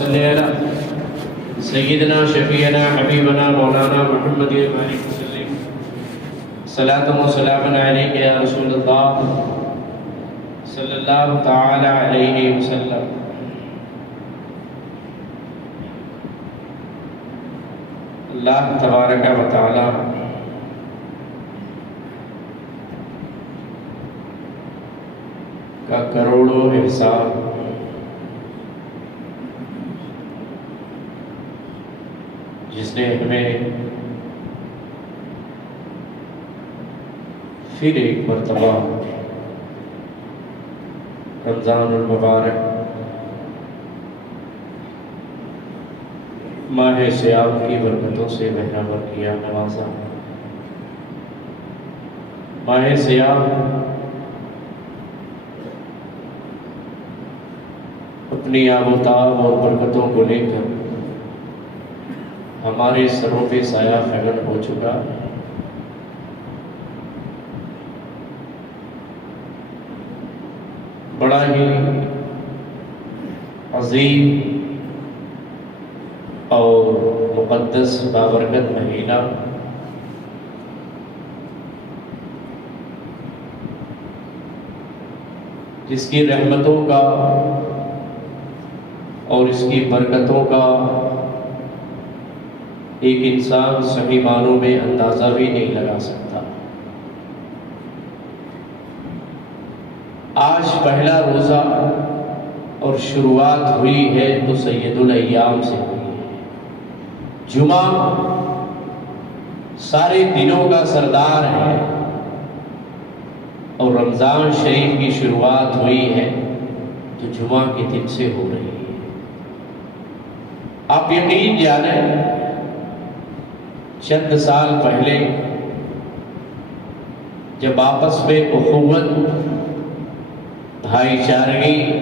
صل على سیدنا شفیعنا حبیبنا مولانا محمد وآلہ وسلم صلاۃ و سلام علیک یا رسول اللہ صلی اللہ تعالی علیہ وسلم۔ اللہ تبارک و تعالی کا کروڑوں احسان جس نے ہمیں پھر ایک مرتبہ رمضان المبارک ماہ سیام کی برکتوں سے بہرامر کیا، نوازا۔ ماہ سیام اپنی آب و تاب اور برکتوں کو لے کر ہمارے سروں پہ سایہ فیض ہو چکا۔ بڑا ہی عظیم اور مقدس بابرکت مہینہ، جس کی رحمتوں کا اور اس کی برکتوں کا ایک انسان صحیح معنوں میں اندازہ بھی نہیں لگا سکتا۔ آج پہلا روزہ اور شروعات ہوئی ہے تو سید الایام سے ہوئی ہے۔ جمعہ سارے دنوں کا سردار ہے اور رمضان شریف کی شروعات ہوئی ہے تو جمعہ کے دن سے ہو رہی ہے۔ آپ یقین جانیں، چند سال پہلے جب آپس میں اخوت، بھائی چارگی،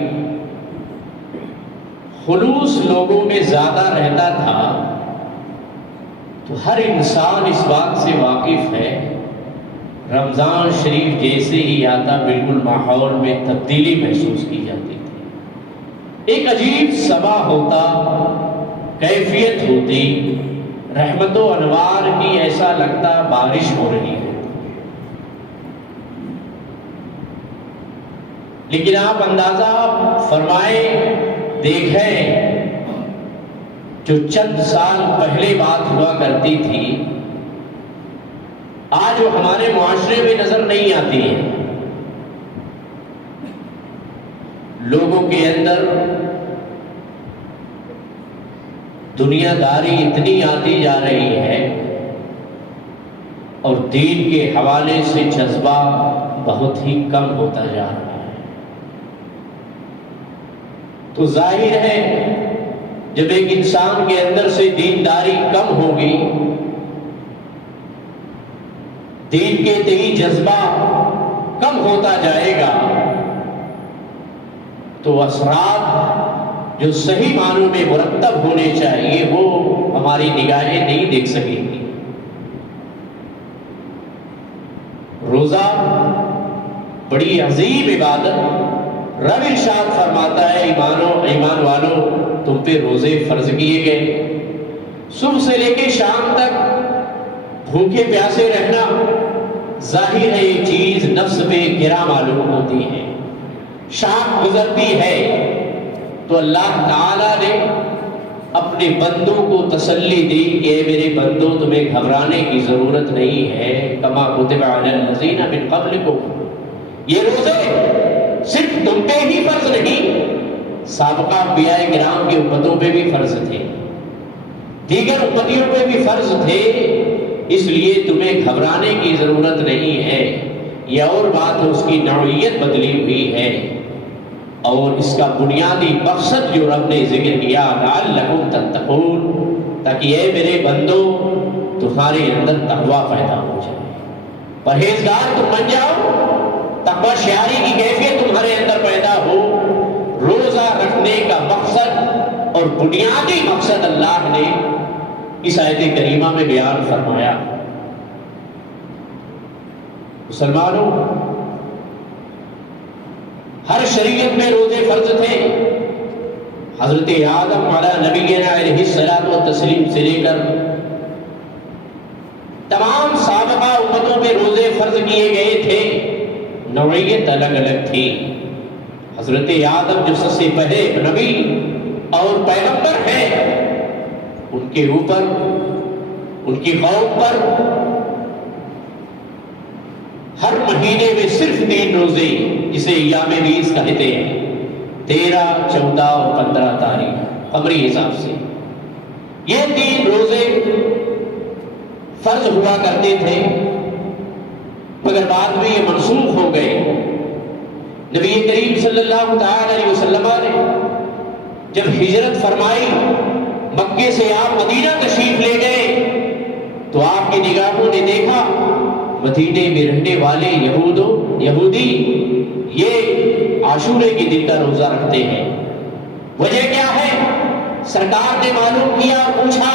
خلوص لوگوں میں زیادہ رہتا تھا تو ہر انسان اس بات سے واقف ہے، رمضان شریف جیسے ہی آتا بالکل ماحول میں تبدیلی محسوس کی جاتی تھی۔ ایک عجیب سما ہوتا، کیفیت ہوتی، رحمت و انوار کی، ایسا لگتا بارش ہو رہی ہے۔ لیکن آپ اندازہ فرمائیں، دیکھیں، جو چند سال پہلے بات ہوا کرتی تھی آج وہ ہمارے معاشرے میں نظر نہیں آتی ہے۔ لوگوں کے اندر دنیا داری اتنی آتی جا رہی ہے اور دین کے حوالے سے جذبہ بہت ہی کم ہوتا جا رہا ہے۔ تو ظاہر ہے جب ایک انسان کے اندر سے دینداری کم ہوگی، دین کے تئیں جذبہ کم ہوتا جائے گا تو اثرات جو صحیح معنوں میں مرتب ہونے چاہیے وہ ہماری نگاہیں نہیں دیکھ سکیں گی۔ روزہ بڑی عظیم عبادت، رب ارشاد فرماتا ہے، ایمان والو تم پہ روزے فرض کیے گئے، صبح سے لے کے شام تک بھوکے پیاسے رہنا۔ ظاہر ہے یہ چیز نفس پہ گرا معلوم ہوتی ہے، شام گزرتی ہے تو اللہ تعالیٰ نے اپنے بندوں کو تسلی دی کہ اے میرے بندوں تمہیں گھبرانے کی ضرورت نہیں ہے، کما کتب علی الذین من قبلکم، یہ روزے صرف تم پہ ہی فرض نہیں، سابقہ انبیاء کرام کی امتوں پہ بھی فرض تھے، دیگر امتیوں پہ بھی فرض تھے، اس لیے تمہیں گھبرانے کی ضرورت نہیں ہے۔ یہ اور بات ہے، اس کی نوعیت بدلی ہوئی ہے اور اس کا بنیادی مقصد جو رب نے ذکر کیا، لعلکم تتقون، تاکہ اے میرے بندو تمہارے اندر تقویٰ پیدا ہو جائے، پرہیزگار تم بن جاؤ، تقویٰ شعاری کی کیفیت تمہارے اندر پیدا ہو۔ روزہ رکھنے کا مقصد اور بنیادی مقصد اللہ نے اس آیت کریمہ میں بیان فرمایا۔ مسلمانوں، ہر شریعت میں روزے فرض تھے، حضرت آدم علیہ نبینا علیہ الصلوۃ والتسلیم سے لے کر تمام سابقہ امتوں پہ روزے فرض کیے گئے تھے، نوعیت الگ الگ تھی۔ حضرت آدم جو سب سے پہلے نبی اور پیغمبر ہیں، ان کے اوپر، ان کی قوم پر ہر مہینے میں صرف 3 روزے، جسے ایام بیس کہتے ہیں، 13، 14 اور 15 تاریخ قمری حساب سے، یہ 3 روزے فرض ہوا کرتے تھے، مگر بعد میں یہ منسوخ ہو گئے۔ نبی کریم صلی اللہ تعالی علیہ وسلم نے جب ہجرت فرمائی، مکے سے آپ مدینہ تشریف لے گئے، تو آپ کی نگاہوں نے دیکھا مدینے میں رہنے والے یہودی یہ عاشورے کے دن کا روزہ رکھتے ہیں۔ وجہ کیا ہے؟ سرکار نے معلوم کیا اور پوچھا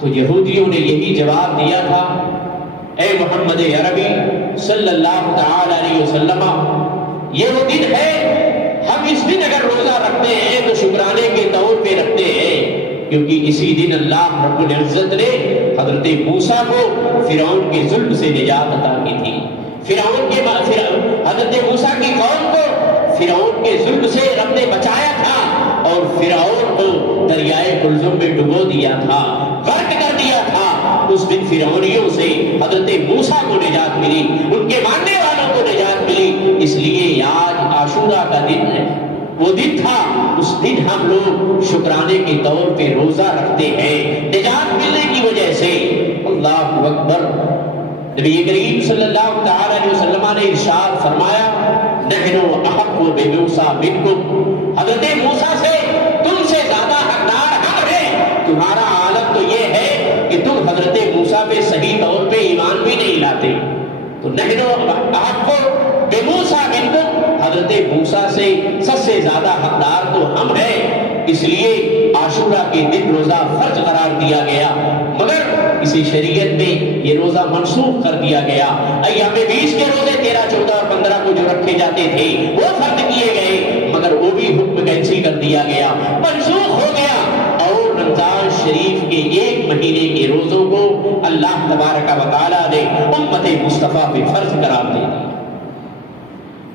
تو یہودیوں نے یہی جواب دیا تھا، اے محمد عربی صلی اللہ تعالی علیہ وسلم، یہ وہ دن ہے، ہم اس دن اگر روزہ رکھتے ہیں تو شکرانے کے طور پہ رکھتے ہیں، کیونکہ اسی دن اللہ رب العزت نے حضرت موسیٰ کو فرعون کے ظلم سے نجات عطا کی تھی۔ حضرت موسیٰ کی قوم کو فرعون کے ظلم سے رب نے بچایا تھا اور فرعون کو دریائے کلزم میں ڈبو دیا تھا، غرق کر دیا تھا۔ اس دن فرعونیوں سے حضرت موسیٰ کو نجات ملی، ان کے ماننے والوں کو نجات ملی۔ اس لیے آج عاشورہ کا دن ہے، وہ دن تھا، اس دن ہم لوگ شکرانے کے طور پہ روزہ رکھتے ہیں نجات ملنے کی وجہ سے۔ اللہ اکبر۔ نبی کریم صلی اللہ تعالی علیہ وسلم نے ارشاد فرمایا، نحن احق بموسیٰ منکم، حضرت موسیٰ سے تم سے زیادہ حقدار ہم ہیں۔ تمہارا عالم تو یہ ہے کہ تم حضرت موسیٰ پہ صحیح طور پہ ایمان بھی نہیں لاتے، تو نحن احق بموسیٰ منکم، حضرت موسیٰ سے سب سے زیادہ حقدار تو ہم ہیں، اس لیے عاشورہ کے دن روزہ فرض قرار دیا گیا، مگر اسی شریعت میں یہ روزہ منسوخ کر دیا گیا۔ ایام بیس کے روزے 13، 14 اور 15 کو جو رکھے جاتے تھے وہ فرض کیے گئے، مگر وہ بھی حکم کینسل کر دیا گیا، منسوخ ہو گیا، اور رمضان شریف کے 1 مہینے کے روزوں کو اللہ تبارک و تعالی نے امت مصطفیٰ پہ فرض قرار دے دیا۔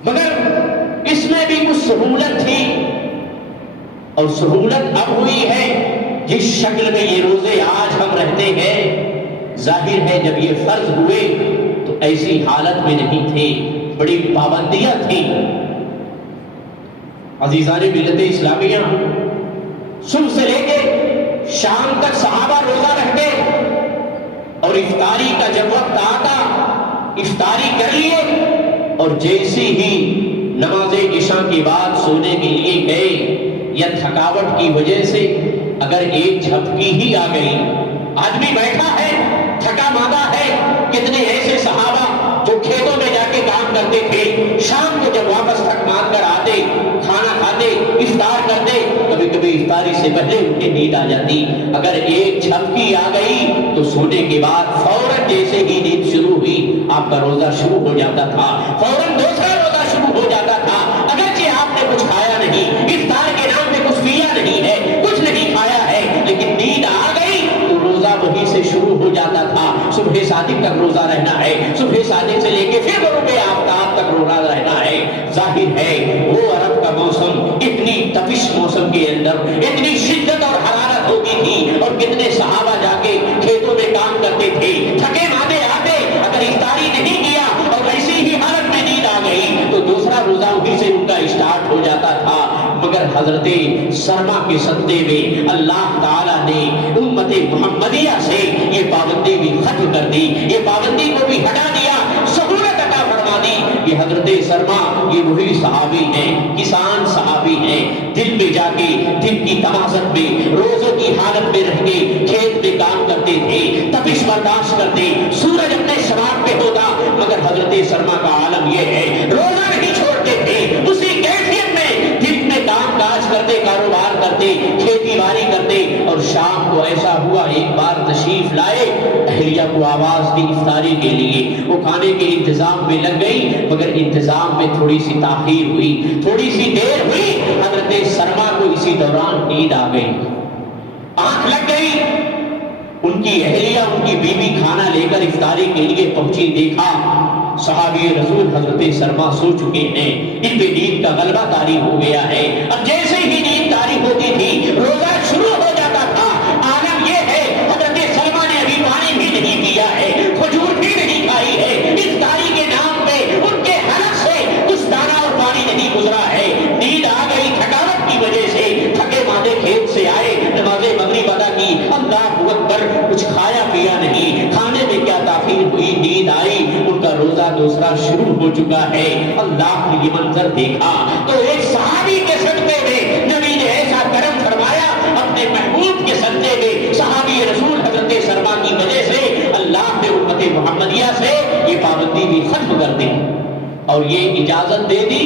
مگر اس میں بھی کچھ سہولت تھی، اور سہولت اب ہوئی ہے جس شکل میں یہ روزے آج ہم رہتے ہیں، ظاہر ہے جب یہ فرض ہوئے تو ایسی حالت میں نہیں تھے، بڑی پابندیاں تھیں۔ عزیزان ملت اسلامیہ، صبح سے لے کے شام تک صحابہ روزہ رکھتے، اور افطاری کا جب وقت آتا افطاری کر لیے، اور جیسی ہی نماز عشاء کے بعد سونے کے لیے گئے، یا تھکاوٹ کی وجہ سے اگر ایک جھپکی ہی آ گئی، آدمی بیٹھا ہے تھکا ماندہ ہے، کتنے ایسے صحابہ جو کھیتوں میں جا کے کام کرتے تھے، شام کو جب واپس تھک مان کر آتے، کھانا کھاتے، افطار کرتے، کبھی کبھی افطاری سے پہلے ان کی نیند آ جاتی، اگر ایک جھپکی آ گئی تو سونے کے بعد فوراً جیسے ہی نیند شروع ہوئی آپ کا روزہ شروع ہو جاتا تھا، فوراً دوسرا روزہ شروع ہو جاتا تھا، اگرچہ آپ نے کچھ کھایا نہیں، افطار کے نام پہ کچھ پیا نہیں ہے، کچھ نہیں کھایا ہے، لیکن نیند آ گئی تو روزہ وہیں سے شروع ہو جاتا تھا۔ صبح صادق تک روزہ رہنا ہے، صبح صادق سے لے کے پھر غروب آفتاب تک روزہ رہنا ہے۔ ظاہر ہے وہ عرب کا موسم، اتنی تپش موسم کے اندر اتنی شدت اور حرارت ہوتی تھی، اور کتنے صحابہ جا کے کھیتوں میں کام کرتے تھے، تھکے ماندے آتے، اگر افطاری نہیں کیا اور ایسی ہی حالت میں نیند آ گئی تو دوسرا روزہ وہیں سے ان کا اسٹارٹ ہو جاتا تھا۔ مگر حضرت سرما کے صدقے میں اللہ تعالیٰ نے امت محمدیہ سے یہ پابندی بھی ختم کر دی، یہ پابندی کو بھی ہٹا دیا، سہولت عطا فرما دی۔ یہ حضرت سرما یہ وہی صحابی ہیں، کسان صحابی ہیں، دن میں جا کے دن کی تمازت میں روزوں کی حالت میں رہ کے کھیت میں کام کرتے تھے، تپش برداشت کرتے، سورج اپنے شمال پہ ہوتا، مگر حضرت سرما کا عالم یہ ہے روزہ نہیں چھوڑتے تھے، اسی کیفیت میں دن میں کام کاج کرتے، کاروبار کرتے، کھیتی باڑی کرتے، اور شام کو ایسا ہوا ایک بار تشریف لائے، اہلیہ کو آواز دی افطاری کے لیے، وہ کھانے کے انتظام میں لگ گئی، مگر انتظام میں تھوڑی سی تاخیر ہوئی، تھوڑی سی دیر ہوئی، حضرت سلمہ کو اسی دوران نیند آ گئی، آنکھ لگ گئی۔ ان کی اہلیہ، ان کی بیوی کھانا لے کر افطاری کے لیے پہنچی، دیکھا صحابی رسول حضرت سلمہ سو چکے ہیں، ان پہ نیند کا غلبہ طاری ہو گیا ہے۔ اب جیسے ہی نیند طاری ہوتی تھی روزہ شروع ہو جاتا تھا۔ عالم یہ ہے حضرت سلمہ نے ابھی پانی بھی نہیں پیا ہے، کھجور بھی نہیں کھائی ہے، افطاری کے نام پہ ان کے حلق سے کچھ دانہ اور پانی نہیں گزرا ہے، نیند آ گئی تھکاوٹ کی وجہ سے، تھکے ماندے کھیت سے آئے، نماز مغرب ادا کی، اللہ اکبر، کچھ کھایا پیا نہیں، کھانے میں کیا تاخیر ہوئی، نیند آئی، ان کا روزہ دوسرا شروع ہو چکا ہے۔ اللہ نے یہ منظر دیکھا تو ایک صحابی کے صدقے میں نبی نے ایسا کرم فرمایا، اپنے محبوب کے صدقے میں صحابی رسول حضرت سلمہ کی وجہ سے اللہ نے امت محمدیہ سے یہ پابندی بھی ختم کر دی اور یہ اجازت دے دی،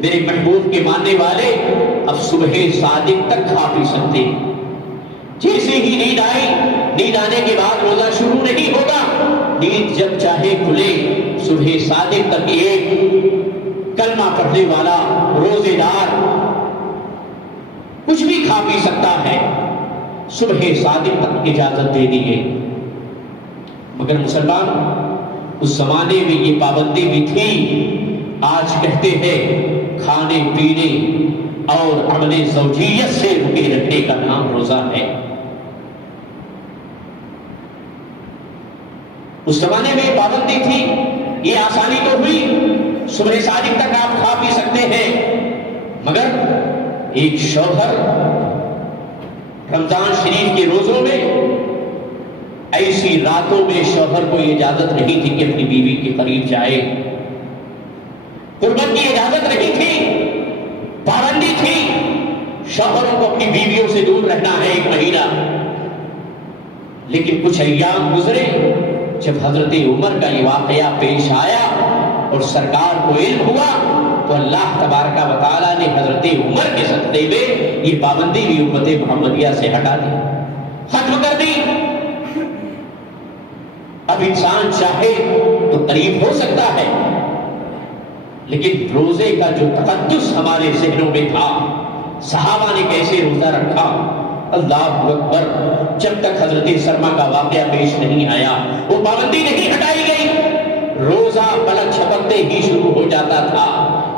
میرے محبوب کے ماننے والے اب صبح صادق تک کھا پی سکتے۔ جیسے ہی نیند آئی، نیند آنے کے بعد روزہ شروع نہیں ہوگا، نیند جب چاہے کھلے، صبح صادق تک ایک کلمہ پڑھنے والا روزے دار کچھ بھی کھا پی سکتا ہے، صبح صادق تک اجازت دے دی گئی۔ مگر مسلمان اس زمانے میں یہ پابندی بھی تھی، آج کہتے ہیں کھانے پینے اور عمل زوجیت سے رکے رکھنے کا نام روزہ ہے۔ اس زمانے میں پابندی تھی، یہ آسانی تو ہوئی، صبح صادق تک آپ کھا پی سکتے ہیں، مگر ایک شوہر رمضان شریف کے روزوں میں ایسی راتوں میں شوہر کو اجازت نہیں تھی کہ اپنی بیوی کے قریب جائے، قربت کی اجازت نہیں تھی، پابندی تھی، شوہروں کو اپنی بیویوں سے دور رہنا ہے 1 مہینہ۔ لیکن کچھ ایام گزرے، جب حضرت عمر کا یہ واقعہ پیش آیا اور سرکار کو علم ہوا تو اللہ تبارک و تعالیٰ نے حضرت عمر کے صدقے میں یہ پابندی بھی امت محمدیہ سے ہٹا دی، ختم کر دی۔ اب انسان چاہے تو قریب ہو سکتا ہے، لیکن روزے کا جو تقدس ہمارے ذہنوں میں تھا، صحابہ نے کیسے روزہ رکھا، اللہ اکبر، جب تک حضرت سلمہ کا واقعہ پیش نہیں آیا وہ پابندی نہیں ہٹائی گئی، روزہ پلک جھپکتے ہی شروع ہو جاتا تھا۔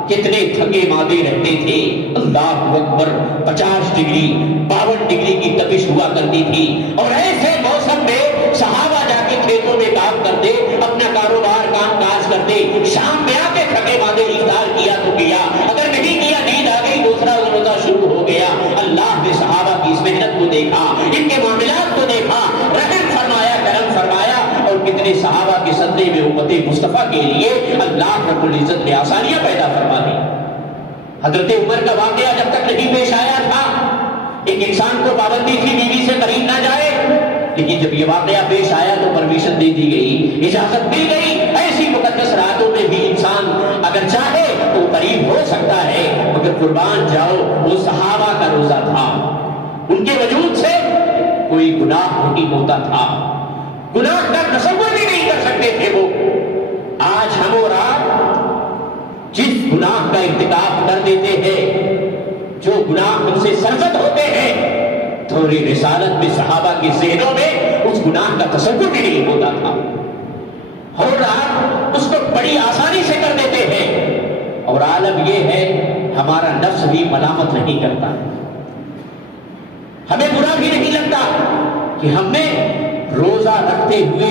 کتنے تھکے مادے رہتے تھے، اللہ اکبر، 50 ڈگری 52 ڈگری کی تپش ہوا کرتی تھی، اور ایسے موسم میں صحابہ جا کے کھیتوں میں کام کرتے، اپنا کاروبار کام کاج کرتے، شام میں آ کے تھکے مادے افطار کیا تو کیا، اگر نہیں کیا نیند آ گئی، دوسرا روزہ شروع ہو گیا۔ اللہ نے صحابہ کی اس محنت کو دیکھا، ان کے معاملات کو دیکھا، رحم فرمایا، کرم فرمایا، اور کتنے صحابہ کے صدقے میں امت مصطفیٰ کے لیے اللہ رب العزت نے آسانیاں پیدا فرما دی۔ حضرت عمر کا واقعہ جب تک نہیں پیش آیا تھا، ایک انسان کو پابندی تھی بیوی سے قریب نہ جائے، لیکن جب یہ واقعہ پیش آیا تو پرمیشن دے دی گئی، اجازت دی گئی، ایسی مقدس راتوں میں بھی انسان اگر چاہے تو قریب ہو سکتا ہے، مگر قربان جاؤ وہ صحابہ کا روزہ تھا، ان کے وجود سے کوئی گناہ نہیں ہوتا تھا، گناہ کا تصور بھی نہیں کر سکتے تھے وہ۔ آج ہم اور آپ جس گناہ کا ارتکاب کر دیتے ہیں، جو گناہ ہم سے سرزد ہوتے ہیں، تھوڑی رسالت میں صحابہ کے ذہنوں میں اس گناہ کا تصور بھی نہیں ہوتا تھا، اور آپ اس کو بڑی آسانی سے کر دیتے ہیں، اور عالم یہ ہے ہمارا نفس بھی ملامت نہیں کرتا، ہمیں برا بھی نہیں لگتا کہ ہم نے روزہ رکھتے ہوئے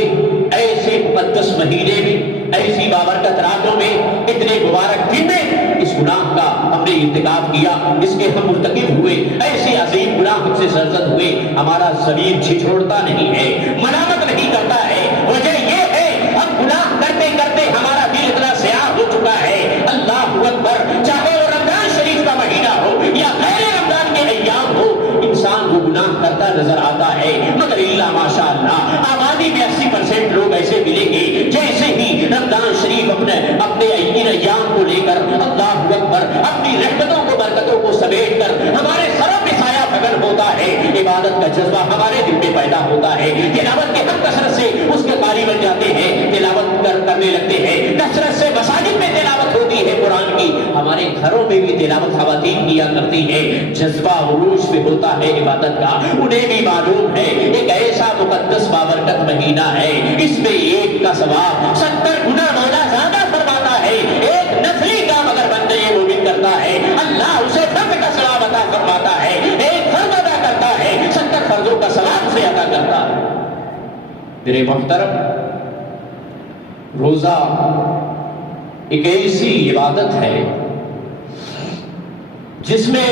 ایسے مقدس مہینے میں، ایسی بابرکت راتوں میں، اتنے مبارک دن میں اس گناہ کا ہم نے ارتکاب کیا، اس کے ہم مرتکب ہوئے، ایسے عظیم گناہ ہم سے سرزد ہوئے، ہمارا ضمیر چھچھوڑتا نہیں ہے، ملامت نہیں کرتا ہے۔ وجہ یہ ہے اب گناہ کرتے کرتے ہمارا دل اتنا سیاہ ہو چکا ہے، اللہ اکبر، چاہے وہ رمضان شریف کا مہینہ ہو یا غیر رمضان کے ایام ہو، انسان وہ گناہ کرتا نظر آتا ہے، مگر اللہ ماشاء اللہ آبادی میں 80% لوگ ایسے ملیں گے جیسے ہی رمضان شریف اپنے ان ایام کو لے کر اللہ اکبر اپنی رحمتوں کو برکتوں کو سمیٹ کر ہمارے سروں پہ سایہ فگن ہوتا ہے، عبادت کا جذبہ ہمارے دل میں پیدا ہوتا ہے، تلاوت کے ہم کثرت سے اس کے قاری بن جاتے ہیں، تلاوت کرنے لگتے ہیں، کثرت سے مساجد میں تلاوت ہوتی ہے قرآن کی، ہمارے گھروں میں بھی تلاوت خواتین کیا کرتی ہیں، جذبہ عروج پہ ہوتا ہے عبادت کا، انہیں بھی معلوم ہے ایک ایسا مقدس بابرکت مہینہ ہے، اس میں ایک کا ثواب 70 گنا مولا زیادہ فرماتا ہے، ایک نفلی کام اگر بندے مومن کرتا ہے اللہ اسے فرض کا ثواب عطا فرماتا ہے، ایک فرض ادا کرتا ہے 70 فرضوں کا ثواب سے ادا کرتا ہے۔ میرے محترم، روزہ ایک ایسی عبادت ہے جس میں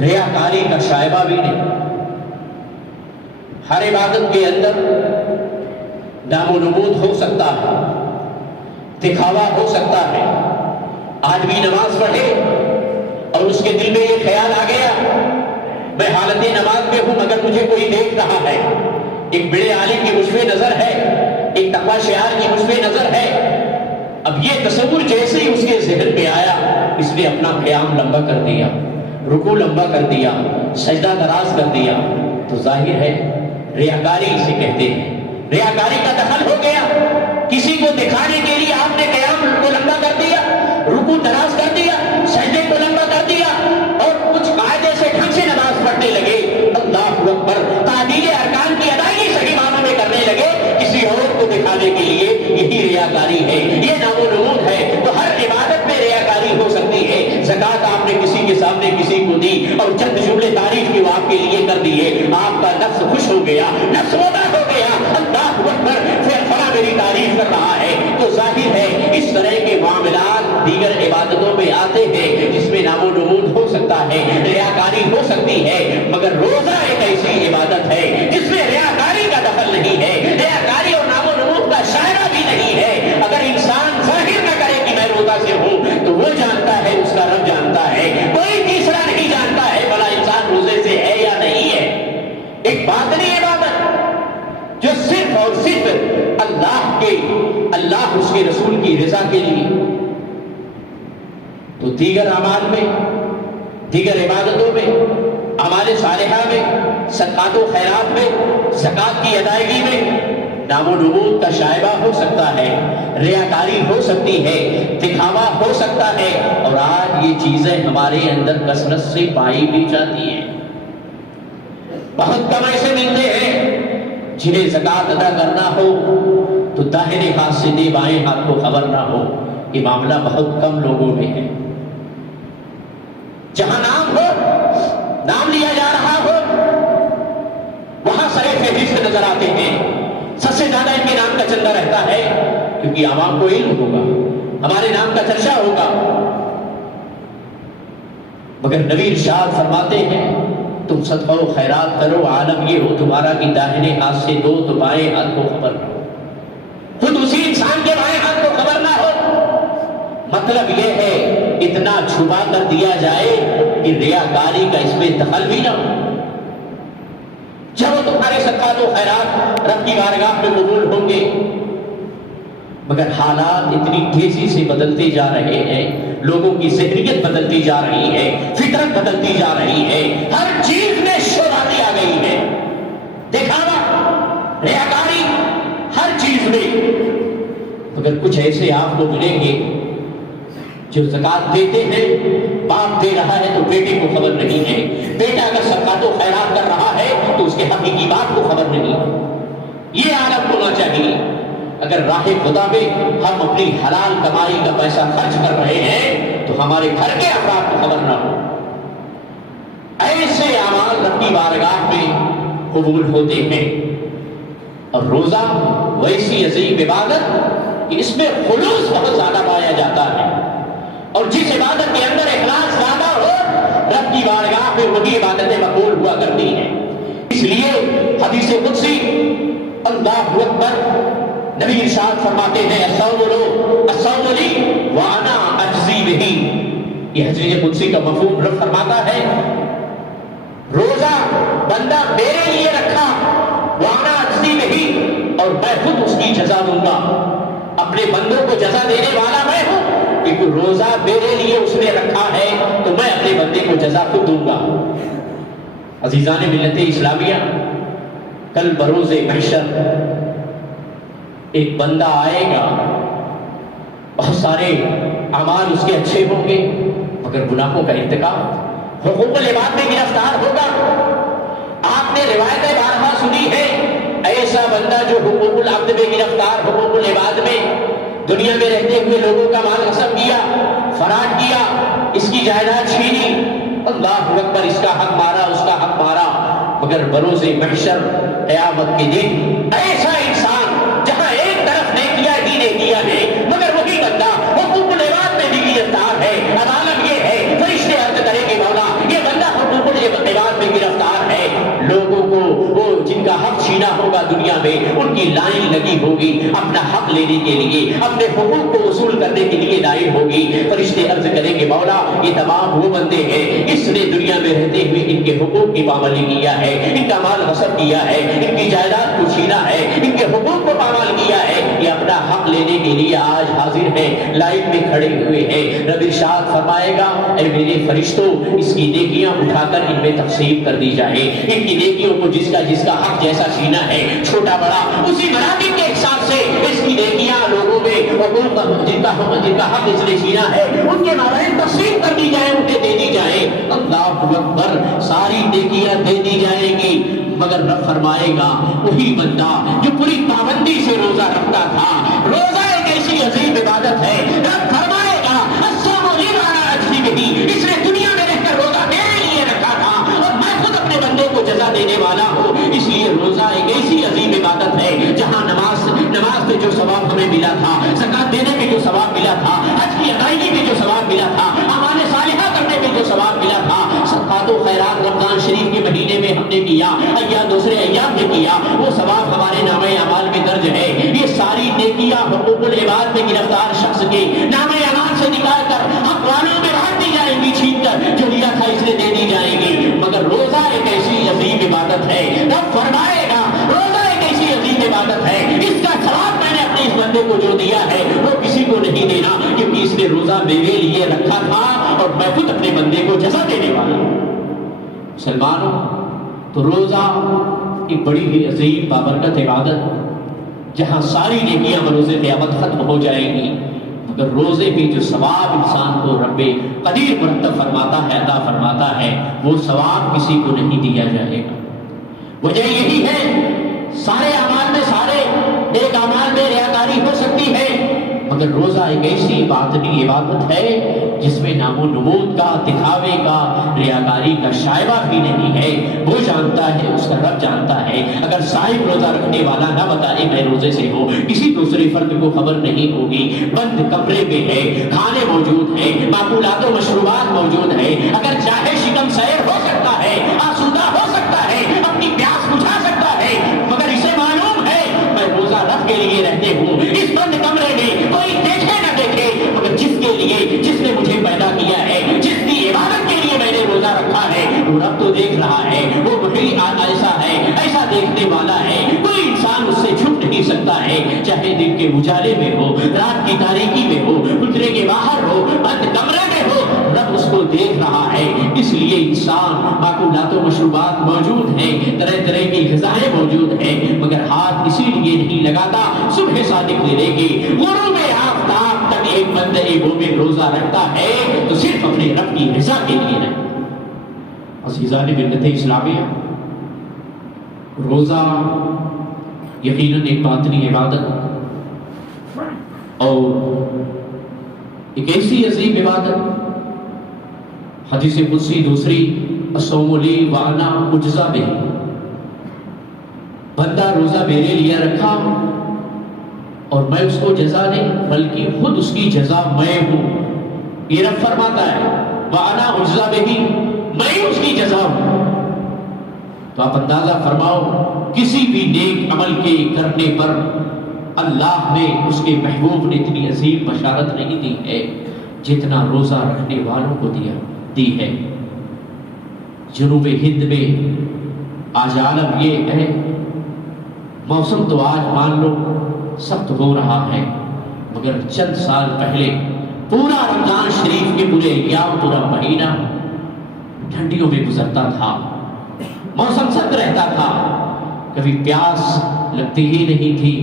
ریاکاری کا شائبہ بھی نہیں۔ ہر عبادت کے اندر نام و نمود ہو سکتا ہے، دکھاوا ہو سکتا ہے، آدمی نماز پڑھے اور اس کے دل میں یہ خیال آ گیا میں حالت نماز میں ہوں مگر مجھے کوئی دیکھ رہا ہے، ایک بڑے عالم کی مجھ پہ نظر ہے، ایک تقویٰ شعار کی مجھ پہ نظر ہے۔ اب یہ تصور جیسے ہی اس کے ذہن پہ آیا، اس نے اپنا قیام لمبا کر دیا، رکوع لمبا کر دیا، سجدہ دراز کر دیا، تو ظاہر ہے ریاکاری اسے کہتے ہیں، ریاکاری کا دخل ہو گیا۔ کسی کو دکھانے کے لیے آپ نے قیام کو لمبا کر دیا، رکوع دراز کر دیا، سجدے کو لمبا کر دیا، اور کچھ قاعدے سے ڈھنگ سے نماز پڑھنے لگے، اللہ اکبر، تعدیل ارکان کی ادائیگی صحیح معنوں میں کرنے لگے کسی اور کو دکھانے کے لیے، یہی ریاکاری ہے، یہ نام و نمود ہے۔ تو ہر عبادت میں ریاکاری ہو سکتی ہے۔ زکوٰۃ آپ نے کسی کے سامنے کسی کو دی اور چند جملے تعریف کی وہ آپ کے لیے کر دیے، آپ کا نفس خوش ہو گیا، نفس ودا ہو گیا، اللہ اکبر، پھر فلاں میری تعریف کر رہا ہے، تو ظاہر ہے اس طرح کے معاملات دیگر عبادتوں میں آتے ہیں جس میں نام و نمود ہو سکتا ہے، ریاکاری ہو سکتی ہے، مگر روزہ ایک ایسی عبادت ہے جس میں ریاکاری کا دخل نہیں ہے، ریاکاری اور نام و نمود کا شائبہ بھی نہیں ہے۔ اگر انسان ظاہر نہ کرے کہ میں روزہ سے ہوں تو وہ جانتا ہے، اس کا رب جانتا ہے، کوئی تیسرا نہیں جانتا ہے بھلا انسان روزے سے ہے یا نہیں ہے۔ ایک باطنی عبادت جو صرف اور صرف اللہ اس کے رسول کی رضا کے لیے، تو دیگر اعمال میں، دیگر عبادتوں میں، اعمال صالحہ میں، صدقات و خیرات میں، زکوٰۃ کی ادائیگی میں نام و نمود کا شائبہ ہو سکتا ہے، ریاکاری ہو سکتی ہے، دکھاوا ہو سکتا ہے، اور آج یہ چیزیں ہمارے اندر کثرت سے پائی بھی جاتی ہیں۔ بہت کم ایسے ملتے ہیں جنہیں زکوٰۃ ادا کرنا ہو تو داہنے ہاتھ سے دے بائیں ہاتھ کو خبر نہ ہو، یہ معاملہ بہت کم لوگوں میں ہے۔ جہاں نام ہو، نام لیا جا رہا ہو، وہاں سرے فہرست نظر آتے ہیں، سب سے زیادہ ان کے نام کا چندہ رہتا ہے، کیونکہ عوام کو علم ہوگا، ہمارے نام کا چرچا ہوگا۔ مگر نبی ارشاد فرماتے ہیں تم صدقہ و خیرات کرو، عالم یہ ہو تمہارا کہ داہنے ہاتھ سے دو تو بائیں ہاتھ کو خبر نہ ہو، خود اسی انسان کے بائیں ہاتھ کو خبر نہ ہو۔ مطلب یہ ہے اتنا چھپا کر دیا جائے کہ ریاکاری کا اس میں دخل بھی نہ ہو۔ جب تمہارے صدقات و خیرات رب کی بارگاہ میں قبول ہوں گے، مگر حالات اتنی تیزی سے بدلتے جا رہے ہیں، لوگوں کی ذہنیت بدلتی جا رہی ہے، فطرت بدلتی جا رہی ہے، ہر چیز میں شوہرتی آ گئی ہے، دکھاوا، ریاکاری ہر چیز میں۔ مگر کچھ ایسے آپ کو ملیں گے جو زکوٰۃ دیتے ہیں، باپ دے رہا ہے تو بیٹے کو خبر نہیں ہے، بیٹا اگر صدقات و خیرات کر رہا ہے تو اس کے حقیقی باپ کو خبر نہیں۔ یہ عالم ہونا چاہیے۔ اگر راہ خدا میں ہم اپنی حلال کمائی کا پیسہ خرچ کر رہے ہیں تو ہمارے گھر کے افراد کو خبر نہ ہو۔ ایسے اعمال رب کی بارگاہ میں قبول ہوتے ہیں، اور روزہ ویسی عظیم عبادت کہ اس میں خلوص بہت زیادہ پایا جاتا ہے، اور جس عبادت کے اندر اخلاص زیادہ ہو رب کی بارگاہ میں وہی عبادتیں مقبول ہوا کرتی ہیں۔ اس لیے حدیث قدسی اللہ اکبر، نبی ارشاد فرماتے ہیں الصوم لی وانا اجزی بہ۔ یہ حدیث قدسی کا مفہوم رب فرماتا ہے روزہ بندہ میرے لیے رکھا، وانا اجزی بہ، اور میں خود اس کی جزا دوں گا۔ اپنے بندوں کو جزا دینے والا میں ہوں، کیونکہ روزہ میرے لیے اس نے رکھا ہے تو میں اپنے بندے کو جزا خود دوں گا۔ عزیزان ملت اسلامیہ، کل بروز محشر ایک بندہ آئے گا، بہت سارے اعمال اس کے اچھے ہوں گے مگر گناہوں کا ارتکاب، حقوق العباد میں گرفتار ہوگا۔ آپ نے روایتیں بارہا سنی ہے، ایسا بندہ جو حقوق العبد میں گرفتار، حقوق العباد میں دنیا میں رہتے ہوئے لوگوں کا مال غصب کیا، فراڈ کیا، اس کی جائیداد چھینی، اللہ اکبر، اس کا حق مارا، اس کا حق مارا، مگر بروز محشر قیامت کے دن ایسا انسان جہاں ایک طرف نیکیاں ہی نیکیاں ہیں مگر وہی بندہ حقوق العباد میں بھی گرفتار ہے۔ عالم یہ ہے، فرشتے عرض کریں گے مولا یہ بندہ حقوق العباد میں گرفتار ہے، لوگوں کو وہ جن کا حق چھینا ہوگا دنیا میں ان کی لائن لگی ہوگی اپنا حق لینے کے لیے، اپنے حقوق کو وصول کرنے کے لیے لائن ہوگی۔ فرشتے عرض کریں گے مولا یہ تمام وہ بندے ہیں اس نے دنیا میں رہتے ہوئے ان کے حقوق کی پامالی کیا ہے، ان کا مال غصب کیا ہے، ان کی جائیداد کو چھینا ہے، ان کے حقوق کو پامال کیا ہے، یہ اپنا حق لینے کے لیے آج حاضر ہے، لائن میں کھڑے ہوئے ہیں۔ رب ارشاد فرمائے گا اے میرے فرشتوں اس کی نیکیاں اٹھا کر ان میں تقسیم کر دی جائے، ان کی نیکیوں کو جس کا حق جیسا چھینا ہے چھوٹا بڑا اسی مراتب کے حساب سے اس کی نیکیاں لوگوں میں حقوق جن کا حق اس نے چھینا ہے ان کے مابین تقسیم کر دی جائے، انہیں دے دی جائے۔ اللہ اکبر، ساری نیکیاں دے دی جائیں گی مگر رب فرمائے گا وہی بندہ جو پوری پابندی سے روزہ رکھتا تھا، روزہ ایک ایسی عظیم عبادت ہے، رب فرمائے گا الصوم لی وانا اجزی بہ، اس نے دنیا میں رہ کر روزہ میرے لیے رکھا تھا اور میں خود اپنے بندے کو جزا دینے والا ہوں۔ اس لیے روزہ ایک ایسی عظیم عبادت ہے جہاں نماز پہ جو ثواب ہمیں ملا تھا، زکات دینے میں جو ثواب ملا تھا، حج کی ادائیگی میں جو ثواب ملا تھا، اعمال صالحہ کرنے میں جو ثواب ملا تھا، صدقات و خیرات رمضان شریف کے مہینے میں ہم نے کیا یا دوسرے ایام میں کیا، وہ ثواب ہمارے نامہ اعمال میں درج ہے۔ یہ ساری نیکیاں حقوق العباد میں گرفتار شخص کے نامہ اعمال سے نکال کر حق والوں میں بانٹ دی جائیں گی، چھین کر جو لیا تھا اس نے دے دی جائیں گی۔ مگر روزہ ایک ایسی عظیم عبادت ہے، رب فرمائے گا روزہ ایک ایسی عظیم عبادت ہے، اس کا ثواب میں نے اپنے اس بندے کو جو دیا ہے وہ کسی کو نہیں دینا، کیونکہ اس نے روزہ میرے لیے رکھا تھا اور میں خود اپنے بندے کو جزا دینے والا ہوں۔ مسلمانوں، تو روزہ ایک بڑی ہی عظیم بابرکت عبادت جہاں ساری نیکیاں بروز قیامت ختم ہو جائیں گی، مگر روزے میں جو ثواب انسان کو رب قدیر مرتب فرماتا ہے، عطا فرماتا ہے، وہ ثواب کسی کو نہیں دیا جائے گا۔ وجہ یہی ہے سارے اعمال میں، سارے نیک اعمال میں ریاکاری ہو سکتی ہے مگر روزہ ایک ایسی باطنی عبادت ہے جس میں نام و نمود کا، دکھاوے کا، ریاکاری کا شائبہ بھی نہیں ہے۔ وہ جانتا ہے، اس کا رب جانتا ہے، اگر صاحب روزہ رکھنے والا نہ بتائے میں روزے سے ہوں، کسی دوسرے فرد کو خبر نہیں ہوگی، بند کمرے میں ہے، کھانے موجود ہیں، معقولات و مشروبات موجود ہیں، اگر چاہے شکم سیر ہو سکتا ہے، آسودہ ہو سکتا ہے، اپنی پیاس بجھا سکتا ہے، مگر اسے معلوم ہے میں روزہ رکھ کے لیے رہتے ہوں اس بند کمرے میں، کوئی دیکھے نہ دیکھے مگر جس کے لیے، جس نے مجھے پیدا کیا ہے، جس کی عبادت کے لیے میں نے روزہ رکھا ہے، وہ رب تو دیکھ رہا ہے، وہ وہی ایسا ہے، ایسا دیکھنے والا ہے، کوئی انسان اس سے چھپ نہیں سکتا ہے، چاہے دن کے اجالے میں ہو، رات کی تاریکی میں ہو، حجرے کے باہر ہو، بند کمرے میں ہو، رب اس کو دیکھ رہا ہے۔ اس لیے انسان معقولات و مشروبات موجود ہیں، طرح طرح کی غذائیں موجود ہیں، مگر ہاتھ اسی لیے نہیں لگاتا صبح صادق سے لے کے غروب آفتاب تک ایک بندہ مومن روزہ رکھتا ہے تو صرف اپنے رب کی رضا کے لیے رکھتا ہے۔ عزیزان ملت اسلامیہ، روزہ یقیناً ایک باطنی عبادت اور ایک ایسی عظیم عبادت، حدیث قدسی دوسری الصوم لی وانا اجزی بہ، بندہ روزہ میرے لیے رکھا اور میں اس کو جزا نہیں بلکہ خود اس کی جزا میں ہوں، یہ رب فرماتا ہے وانا اجزی بہ، میں اس کی جزا ہوں۔ تو آپ اندازہ فرماؤ کسی بھی نیک عمل کے کرنے پر اللہ نے، اس کے محبوب نے اتنی عظیم بشارت نہیں دی ہے جتنا روزہ رکھنے والوں کو دی ہے۔ جنوب ہند میں آج عالم یہ ہے، موسم تو آج مان لو سخت ہو رہا ہے مگر چند سال پہلے پورا رمضان شریف کے پورے ایام، پورا مہینہ ٹھنڈیوں میں گزرتا تھا، موسم سرد رہتا تھا، کبھی پیاس لگتی ہی نہیں تھی،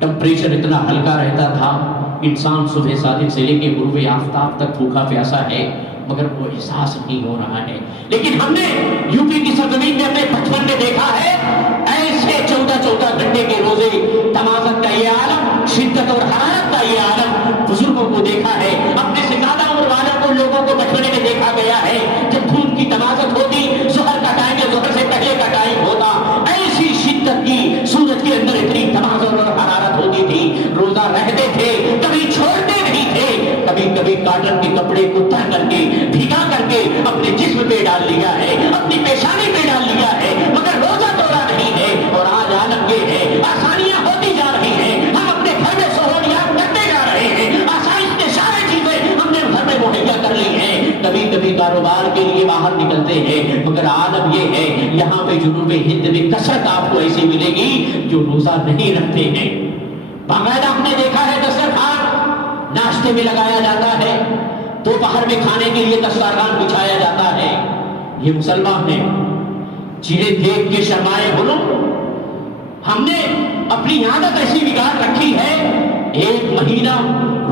ٹمپریچر اتنا ہلکا رہتا تھا، انسان صبح صادق سے لے کے غروب آفتاب تک بھوکا پیاسا ہے مگر وہ احساس نہیں ہو رہا ہے۔ لیکن ہم نے یو پی کی سرزمین میں اپنے بچپن میں دیکھا ہے ایسے 14 گھنٹے کے روزے، تمازت کا یہ عالم، شدت اور حرارت کا یہ عالم بزرگوں کو دیکھا ہے، اپنے سے زیادہ عمر والوں کو لوگوں کو بچپنے میں دیکھا گیا ہے، جب دھوپ کی تمازت ہوتی، ظہر کا ٹائم یا ظہر سے پہلے کا ٹائم ہوتا، ایسی شدت کی سورج کے اندر اتنی تمازت اور حرارت ہوتی تھی، روزہ رہتے تھے، کبھی چھوڑتے نہیں تھے، کبھی کبھی کاٹن کے کپڑے کو تہ کر کے بھیگا کر کے اپنے جسم پہ ڈال لیا ہے، اپنی پیشانی پہ ڈال لیا ہے، مگر روزہ توڑا نہیں ہے۔ اور آج عالم یہ ہے، آسانیاں ہوتی جا رہی ہیں، ہم اپنے گھر میں سہولیات کرتے جا رہے ہیں، آسائش کے سارے چیزیں ہم نے گھر میں مہیا کر لی ہیں، کبھی کبھی کاروبار کے لیے باہر نکلتے ہیں، مگر عالم یہ ہے یہاں پہ جنوب ہند میں کثرت آپ کو ایسی ملے گی جو روزہ نہیں رکھتے ہیں۔ باقاعدہ ہم نے دیکھا ہے دسترخوان ناشتے میں لگایا جاتا ہے، دوپہر میں کھانے کے لیے دسترخوان بچھایا جاتا ہے۔ یہ مسلمان ہیں جنہیں دیکھ کے شرمائے بولو، ہم نے اپنی عادت ایسی بگاڑ رکھی ہے، ایک مہینہ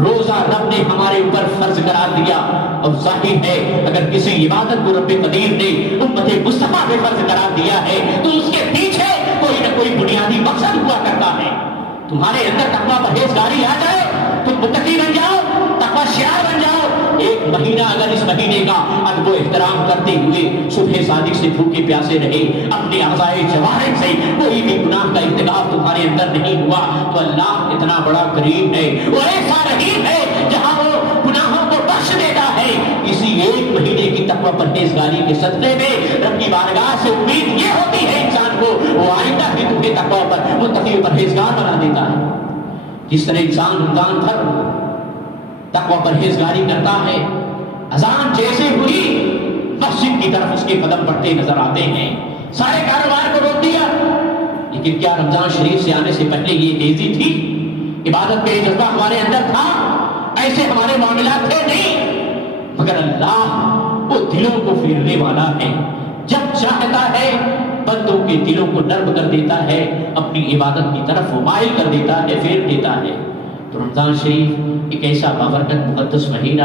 روزہ رب نے ہمارے اوپر فرض قرار دیا، اور ظاہر ہے اگر کسی عبادت کو رب قدیر نے امت مصطفیٰ پہ فرض قرار دیا ہے تو اس کے پیچھے کوئی نہ کوئی بنیادی مقصد ہوا کرتا ہے۔ تمہارے اندر تقویٰ پرہیزگاری آ جائے، تم متقی بن جاؤ، تقویٰ شعار بن جاؤ۔ ایک مہینہ اگر اس مہینے کا ادب و احترام کرتے ہوئے صبح صادق سے بھوکے پیاسے رہے، اپنے اعضائے جوارح سے کوئی بھی گناہ کا ارتکاب تمہارے اندر نہیں ہوا، تو اللہ اتنا بڑا کریم ہے، وہ ایسا رحیم ہے جہاں وہ گناہوں کو بخش دیتا ہے۔ اسی ایک مہینے کی تقویٰ پرہیزگاری کے صدقے میں رب کی بارگاہ سے امید یہ ہوتی ہے انسان کو، وہ آئندہ بھی تمہیں تقویٰ پر متقی و پرہیزگار بنا دیتا ہے۔ جس طرح انسان رمضان بھر تقویٰ پرہیزگاری کرتا ہے، اذان جیسے ہوئی مسجد کی طرف اس کے قدم بڑھتے نظر آتے ہیں، سارے کاروبار کو روک دیا۔ لیکن کیا رمضان شریف سے آنے سے پہلے یہ تیزی تھی؟ عبادت کا یہ جذبہ ہمارے اندر تھا؟ ایسے ہمارے معاملات تھے؟ نہیں، مگر اللہ وہ دلوں کو پھیرنے والا ہے، جب چاہتا ہے بندوں کے دلوں کو نرم کر دیتا ہے، اپنی عبادت کی طرف مائل کر دیتا ہے، پھیر دیتا ہے۔ تو رمضان شریف ایک ایسا بابرکت مقدس مہینہ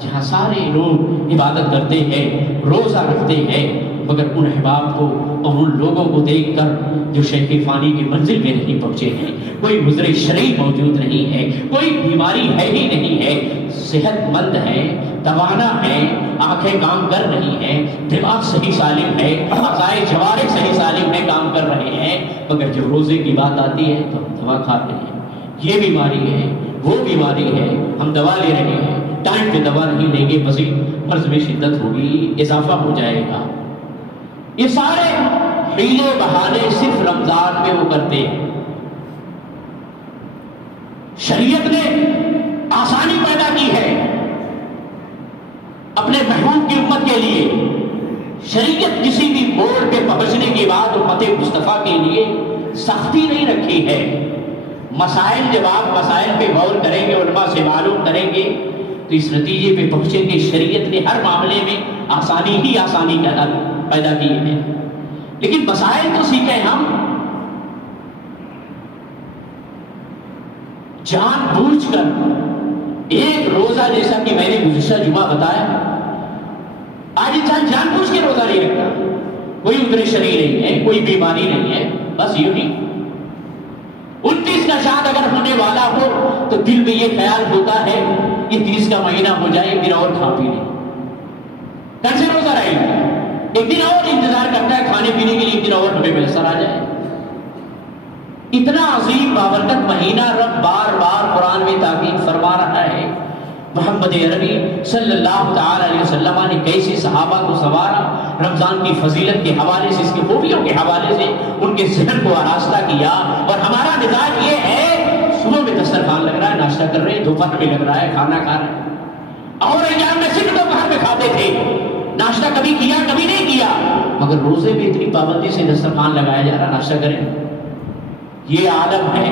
جہاں سارے لوگ عبادت کرتے ہیں، روزہ رکھتے ہیں، مگر ان احباب کو اور ان لوگوں کو دیکھ کر جو شیخ فانی کی منزل میں نہیں پہنچے ہیں، کوئی مضر شرعی موجود نہیں ہے، کوئی بیماری ہے ہی نہیں ہے، صحت مند ہے، توانا ہے، آنکھیں کام کر رہی ہیں، دماغ صحیح سالم ہے، اعضائے جوارح صحیح سالم میں کام کر رہے ہیں، مگر جب روزے کی بات آتی ہے تو ہم دوا کھاتے ہیں، یہ بیماری ہے، وہ بیماری ہے، ہم دوا لے رہے ہیں، ٹائم پہ دوا نہیں لیں گے مزید مرض میں شدت ہوگی، اضافہ ہو جائے گا۔ یہ سارے حیلے بہانے صرف رمضان میں وہ کرتے ہیں۔ شریعت نے آسانی پیدا کی ہے اپنے محبوب کی امت کے لیے، شریعت کسی بھی موڑ پہ پہنچنے کے بعد امت مصطفیٰ کے لیے سختی نہیں رکھی ہے۔ مسائل جب آپ مسائل پہ غور کریں گے، علماء سے معلوم کریں گے تو اس نتیجے پہ پہنچیں گے شریعت نے ہر معاملے میں آسانی ہی آسانی پیدا کی ہے۔ لیکن مسائل تو سیکھیں ہم، جان بوجھ کر ایک روزہ جیسا کہ میں نے گزشتہ جمعہ بتایا، آج انسان جان بوجھ کے روزہ نہیں رکھتا، کوئی عذر شرعی نہیں ہے، کوئی بیماری نہیں ہے، بس یوں ہی 29 کا شاد اگر ہونے والا ہو تو دل میں یہ خیال ہوتا ہے یہ 30 کا مہینہ ہو جائے، ایک دن اور کھا پی لیں، کل سے روزہ رہے گا، ایک دن اور انتظار کرتا ہے کھانے پینے کے لیے، ایک دن اور ہمیں میسر آ جائے۔ اتنا عظیم بابرکت مہینہ رب بار بار قرآن میں تاکید فرما رہا ہے۔ محمد عربی صلی اللہ تعالی علیہ وسلم نے کیسے صحابہ کو سوارا، رمضان کی فضیلت کے حوالے سے، اس کی خوبیوں کے حوالے سے ان کے ذہن کو آراستہ کیا۔ اور ہمارا مزاج یہ ہے، صبح میں دسترخوان لگ رہا ہے، ناشتہ کر رہے ہیں، دوپہر میں لگ رہا ہے، کھانا کھا رہے ہیں، اور ایام میں صرف دوپہر میں کھاتے تھے، ناشتہ کبھی کیا کبھی نہیں کیا، مگر روزے میں اتنی پابندی سے دسترخوان لگایا جا رہا، ناشتہ کریں۔ یہ عالم ہے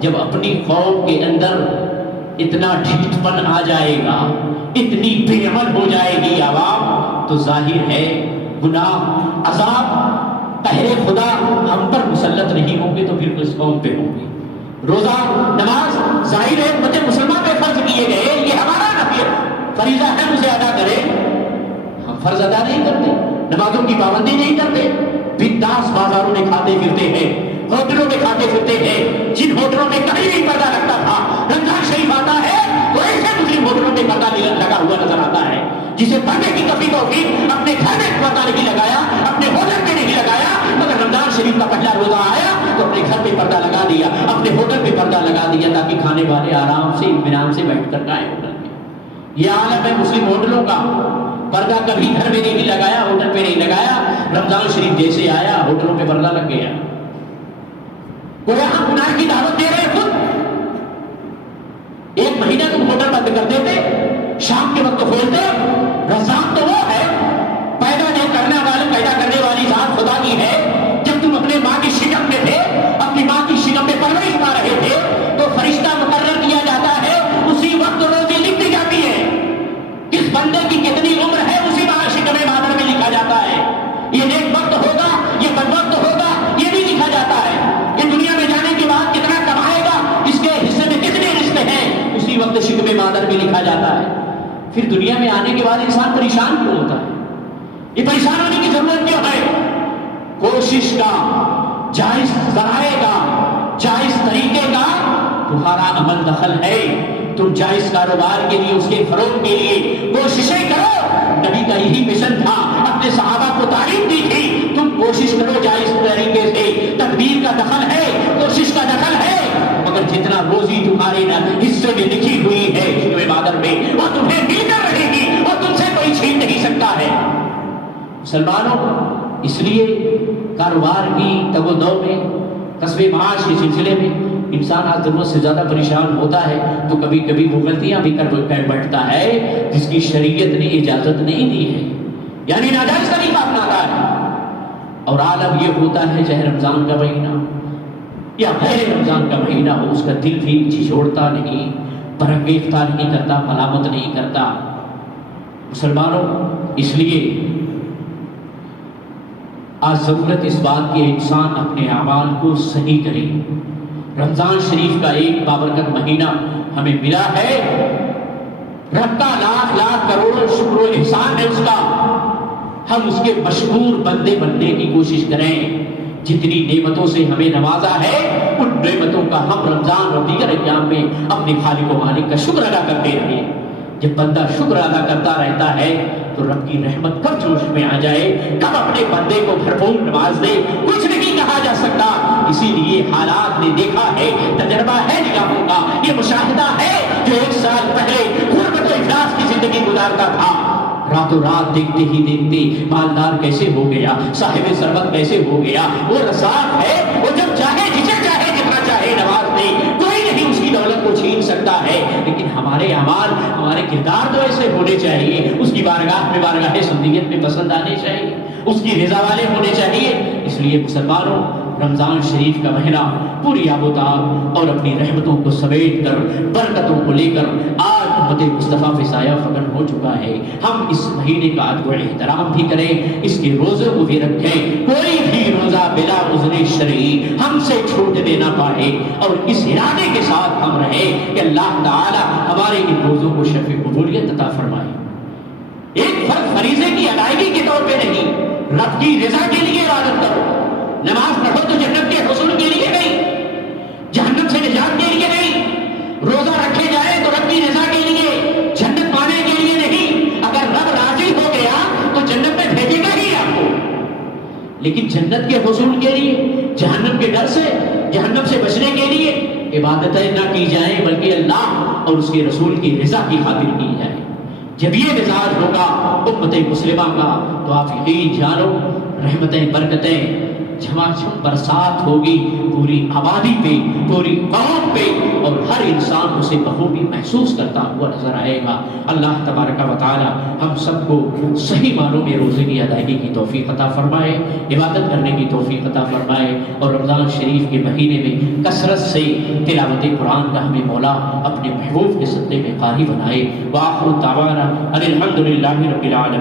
جب اپنی قوم کے اندر اتنا ڈھیٹ پن آ جائے گا، اتنی بے عمل ہو جائے گی عوام، تو ظاہر ہے گناہ عذاب قہر خدا ہم پر مسلط نہیں ہوں گے تو پھر کس قوم پہ ہوں گے؟ روزہ نماز ظاہر ہے امت مسلمہ پہ فرض کیے گئے، یہ ہمارا نفل فریضہ ہے، اسے ادا کرے۔ ہم فرض ادا نہیں کرتے، نمازوں کی پابندی نہیں کرتے، بنداس بازاروں میں کھاتے پھرتے ہیں، ہوٹلوں میں کھاتے پھرتے ہیں۔ جن ہوٹلوں میں کہیں بھی پردہ لگتا تھا، رمضان شریف آتا ہے تو ایسے مسلم ہوٹلوں میں پردہ لگا ہوا نظر آتا ہے جسے پردے کی کبھی توفیق اپنے گھر میں پردہ نہیں لگایا، اپنے ہوٹل میں نہیں لگایا، مگر رمضان شریف کا پہلا روزہ آیا تو اپنے گھر پہ پردہ لگا دیا، اپنے ہوٹل پہ پردہ لگا دیا تاکہ کھانے والے آرام سے اطمینان سے بیٹھ کر کھائیں ہوٹل میں۔ یہ عالم ہے مسلم ہوٹلوں کا، پردہ کبھی گھر میں نہیں لگایا، ہوٹل پہ نہیں لگایا، رمضان شریف جیسے آیا ہوٹلوں پہ پردہ لگ گیا۔ کوئی ہم گناہ کی دعوت دے رہے ہیں خود، ایک مہینہ تم ہوٹل بند کر دیتے، شام کے وقت کھولتے، رزاق تو وہ ہے، پیدا کرنے والی ذات خدا کی ہے۔ جب تم اپنے ماں کی شکم میں تھے، اپنی ماں کی شکم میں پرورش پا رہے تھے تو فرشتہ مقرر کیا جاتا ہے، اسی وقت روزی لکھ دی جاتی ہے، کس بندے کی کتنی عمر ہے اسی شکم مادر میں لکھا جاتا ہے۔ یہ نیک وقت ہوگا، یہ بد وقت ہوگا، یہ بھی لکھا جاتا ہے۔ یہ دنیا میں جانے کے بعد کتنا کمائے گا، اس کے حصے میں کتنے رشتے ہیں، اسی وقت شکم مادر میں لکھا جاتا ہے۔ پھر دنیا میں آنے کے بعد انسان پریشان کیوں ہوتا ہے؟ یہ پریشان ہونے کی ضرورت کیوں ہے؟ کوشش کا، جائز ذرائع کا، جائز طریقے کا تمہارا عمل دخل ہے۔ تم جائز کاروبار کے لیے، اس کے فروغ کے لیے کوششیں کرو۔ نبی کا یہی مشن تھا، اپنے صحابہ کو تعلیم دی تھی، تم کوشش کرو جائز طریقے سے۔ تدبیر کا دخل ہے، کوشش کا دخل ہے، مگر جتنا روزی تمہارے حصے میں لکھی ہوئی ہے شکم مادر میں، وہ تمہیں مل کر رہے گی، وہ تم سے کوئی چھین نہیں سکتا ہے۔ مسلمانوں، اس لیے کاروبار کی تگ و دو میں، کسب معاش کے سلسلے میں انسان آج ضرورت سے زیادہ پریشان ہوتا ہے تو کبھی کبھی وہ غلطیاں بھی کر بیٹھتا ہے جس کی شریعت نے اجازت نہیں دی ہے، یعنی ناجائز طریقہ اپناتا ہے۔ اور عالم یہ ہوتا ہے چاہے رمضان کا مہینہ یا غیر رمضان کا مہینہ ہو، اس کا دل بھی جھجھوڑتا نہیں، برانگیختہ نہیں کرتا، ملامت نہیں کرتا۔ مسلمانوں، اس لیے آج ضرورت اس بات کی انسان اپنے اعمال کو صحیح کرے۔ رمضان شریف کا ایک بابرکت مہینہ ہمیں ملا ہے، رب کا لاکھ لاکھ کروڑوں شکر و احسان ہے اس کا، ہم اس کے مشکور بندے بننے کی کوشش کریں۔ جتنی نعمتوں سے ہمیں نوازا ہے ان نعمتوں کا ہم رمضان اور دیگر ایام میں اپنے خالق و مالک کا شکر ادا کرتے رہیں۔ جب بندہ شکر ادا کرتا رہتا ہے تو رب کی رحمت کب جوش میں آ جائے، کب اپنے بندے کو بھرپور نواز دے، کچھ نہیں کہا جا سکتا۔ اسی لیے حالات نے دیکھا ہے، تجربہ ہے نگاہوں کا، یہ مشاہدہ ہے جو 1 سال پہلے غربت و افلاس کی زندگی گزارتا تھا، راتوں رات دیکھتے ہی دیکھتے مالدار کیسے ہو گیا، صاحب ثروت کیسے ہو گیا۔ وہ رزاق ہے، وہ جب چاہے جسے چاہے جتنا چاہے نواز دے، کوئی نہیں اس کی دولت کو چھین سکتا ہے۔ لیکن ہمارے اعمال، ہمارے کردار تو ایسے ہونے چاہیے، اس کی بارگاہ میں، بارگاہ سندیت میں پسند آنے چاہیے، اس کی رضا والے ہونے چاہیے۔ اس لیے مسلمانوں، رمضان شریف کا مہینہ پوری آب و تاب اور اپنی رحمتوں کو سمیٹ کر، برکتوں کو لے کر آج امت مصطفیٰ پہ سایہ فکن ہو چکا ہے۔ ہم اس مہینے کا ادب و احترام بھی کریں، اس کے روزے کو بھی رکھیں، کوئی بھی روزہ بلا عذر شرعی ہم سے چھوٹنے نہ پائے، اور اس ارادے کے ساتھ ہم رہیں کہ اللہ تعالی ہمارے ان روزوں کو شفیع قبولیت عطا فرمائے۔ ایک فرض فریضے کی ادائیگی کے طور پہ نہیں، رب کی رضا کے لیے عبادت کرو۔ نماز پڑھو تو جنت کے حصول کے لیے نہیں، جہنم سے نجات کے لیے نہیں۔ روزہ رکھے جائے تو رب کی رضا کے لیے، جنت پانے کے لیے نہیں۔ اگر رب راضی ہو گیا تو جنت میں بھیجے گا ہی آپ کو، لیکن جنت کے حصول کے لیے، جہنم کے ڈر سے، جہنم سے بچنے کے لیے عبادتیں نہ کی جائیں بلکہ اللہ اور اس کے رسول کی رضا کی خاطر کی جائے۔ جب یہ مزاج ہوگا امت مسلمہ کا تو آپ یقین جانو رحمتیں، برکتیں جھماجھم برسات ہوگی پوری آبادی پہ، پوری قوم پہ، اور ہر انسان اسے بخوبی محسوس کرتا ہوا نظر آئے گا۔ اللہ تبارک و تعالی ہم سب کو صحیح معنوں میں روزے کی ادائیگی کی توفیق عطا فرمائے، عبادت کرنے کی توفیق عطا فرمائے، اور رمضان شریف کے مہینے میں کثرت سے تلاوت قرآن کا ہمیں مولا اپنے محبوب کے صدقے میں قاری بنائے۔ وآخر دعوانا ان الحمد للہ رب العالمین۔